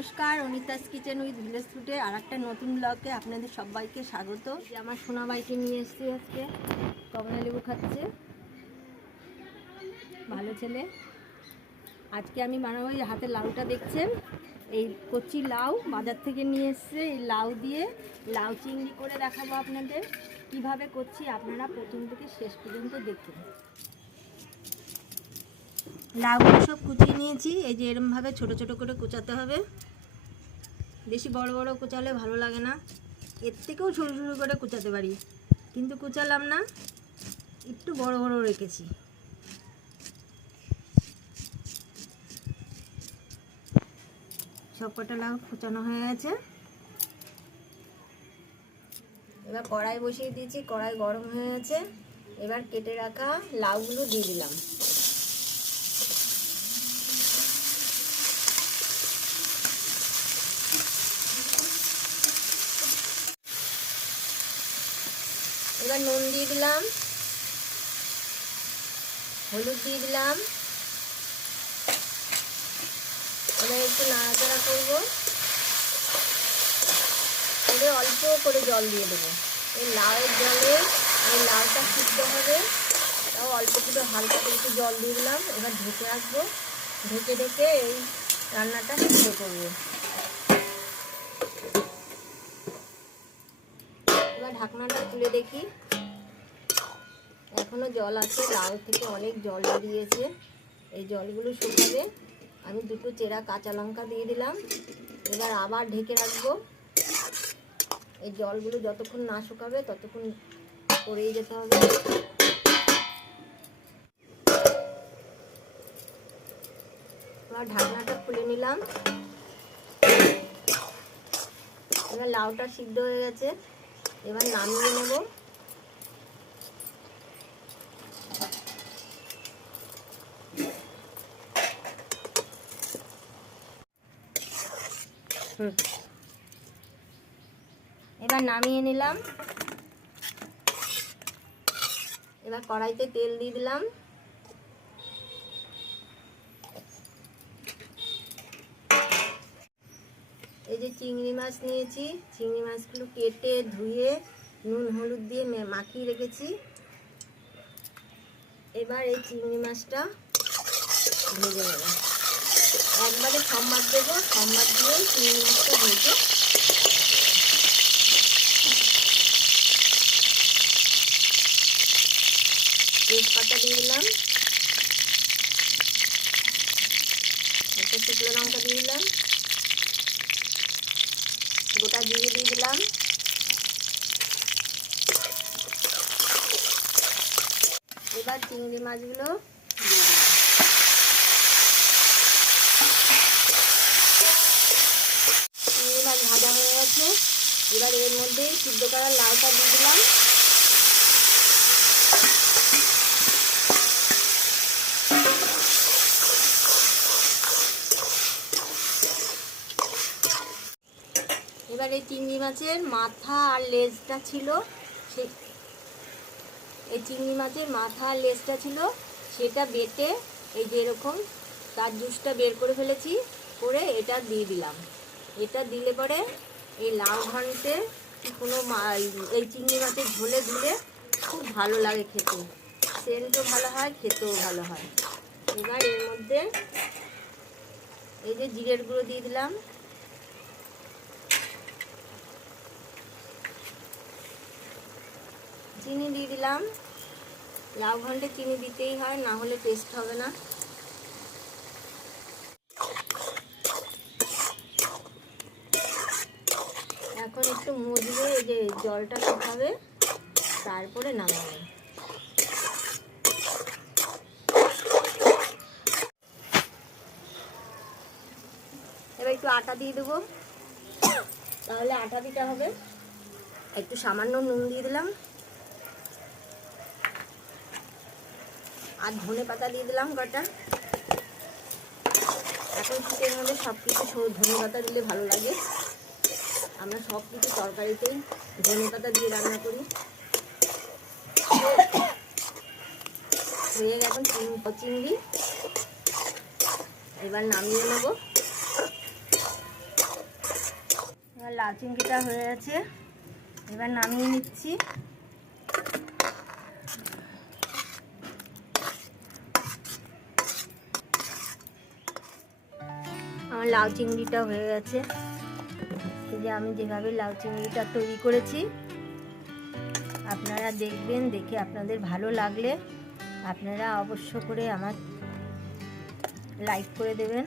নমস্কার, Anita's kitchen with village ফুডে আর একটা নতুন ব্লগে আপনাদের সবাইকে স্বাগত। আমার সোনা বাইকে নিয়ে এসেছি, আজকে কমলা লেবু খাচ্ছে, ভালো ছেলে। আজকে আমি বানাবো, এই হাতে লাউটা দেখছেন, এই কচি লাউ বাজার থেকে নিয়ে এসছে। এই লাউ দিয়ে লাউ চিংড়ি করে দেখাবো আপনাদের কিভাবে করছি, আপনারা প্রথম থেকে শেষ পর্যন্ত দেখুন। লাউগুলো সব কুচিয়ে নিয়েছি, এই যে এরমভাবে ছোট ছোট করে কুচাতে হবে। বেশি বড় বড় কুচালে ভালো লাগে না, এর থেকেও সরু সরু করে কুচাতে পারি, কিন্তু কুচালাম না, একটু বড় বড় রেখেছি। সব কটা লাউ কুচানো হয়ে গেছে। এবার কড়াই বসিয়ে দিয়েছি, কড়াই গরম হয়ে গেছে। এবার কেটে রাখা লাউগুলো দিয়ে দিলাম। এবার নুন দিয়ে দিলাম, হলুদ দিয়ে দিলাম। এবার একটু নাড়াচাড়া করবো, করে অল্প করে জল দিয়ে দেবো। এই লাউয়ের জলে এই লাউটা সিদ্ধ হবে, তাও অল্প করে হালকা করে একটু জল দিয়ে দিলাম। এবার ঢেকে রাখবো, ঢেকে ঢেকে এই রান্নাটা সিদ্ধ করবো। এবার ঢাকনাটা তুলে দেখি, এখনো জল আছে, লাউ থেকে অনেক জল বেরিয়েছে। এই জলগুলো শুকাবে। আমি দুটো চেরা কাঁচা লঙ্কা দিয়ে দিলাম। এবার আবার ঢেকে রাখবো। এই জলগুলো যতক্ষণ না শুকাবে ততক্ষণ করেই যেতে হবে। এবার ঢাকনাটা খুলে নিলাম। এবার লাউটা সিদ্ধ হয়ে গেছে, এবার নামিয়ে নেব। এবার নামিয়ে নিলাম। এবার কড়াইতে তেল দিয়ে দিলাম। এই যে চিংড়ি মাছ নিয়েছি, চিংড়ি মাছগুলো কেটে ধুয়ে নুন হলুদ দিয়ে মাখিয়ে রেখেছি। এবার এই চিংড়ি মাছটা ভেজে নেব। একবারে সম্বাদ দেবো, সম্বাদ দিয়ে চিংড়ি মাছটা ভেজে তেজপাতা দিয়ে দিলাম, একটা শুকনো লঙ্কা দিয়ে দিলাম, গোটা জিরে দিয়ে দিলাম। এবার চিংড়ি মাছগুলো দিয়ে দিলাম। চিংড়ি মাছ ভাজা হয়ে গেছে। এবার এর মধ্যে সিদ্ধ করা লাউটা দিয়ে দিলাম। এবার এই চিংড়ি মাছের মাথা আর লেজটা ছিল, এই চিংড়ি মাছের মাথা আর লেজটা ছিল, সেটা বেটে এই যে এরকম তার জুসটা বের করে ফেলেছি, করে এটা দিয়ে দিলাম। এটা দিলে পরে এই লাউ ঘন্টে কোনো এই চিংড়ি মাছের ঝোলে দিলে খুব ভালো লাগে খেতে, সেন্টও ভালো হয়, খেতেও ভালো হয়। এবার এর মধ্যে এই যে জিরের গুঁড়ো দিয়ে দিলাম, চিনি দিয়ে দিলাম। লাউ ঘন্টে চিনি দিতেই হয়, না হলে টেস্ট হবে না। এখন একটু মজবে, এই যে জলটা শুকাবে, তারপরে নামাবো। এবার একটু আটা দিয়ে দেবো, তাহলে আটা দিতে হবে। একটু সামান্য নুন দিয়ে দিলাম, আর ধনে পাতা দিয়ে দিলাম কটা। এখন শীতের মধ্যে সব কিছু ধনে পাতা দিলে ভালো লাগে। আমরা সব কিছু তরকারিতেই ধনে পাতা দিয়ে রান্না করি। হয়ে গেছে চিংড়ি, এবার নামিয়ে নেব। এবার লাউ চিংড়িটা হয়ে গেছে, এবার নামিয়ে নিচ্ছি। আমার লাউ চিংড়িটা হয়ে গেছে। এই যে আমি যেভাবে লাউ চিংড়িটা তৈরি করেছি আপনারা দেখবেন, দেখে আপনাদের ভালো লাগলে আপনারা অবশ্য করে আমার লাইক করে দেবেন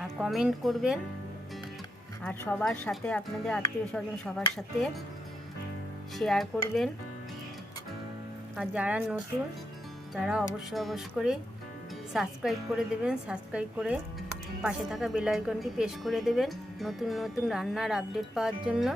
আর কমেন্ট করবেন, আর সবার সাথে আপনাদের আত্মীয় স্বজন সবার সাথে শেয়ার করবেন। আর যারা নতুন তারা অবশ্য করে সাবস্ক্রাইব করে দেবেন, সাবস্ক্রাইব করে পাশে থাকা বেল আইকনটি প্রেস করে দেবেন নতুন নতুন রান্নার আপডেট পাওয়ার জন্য।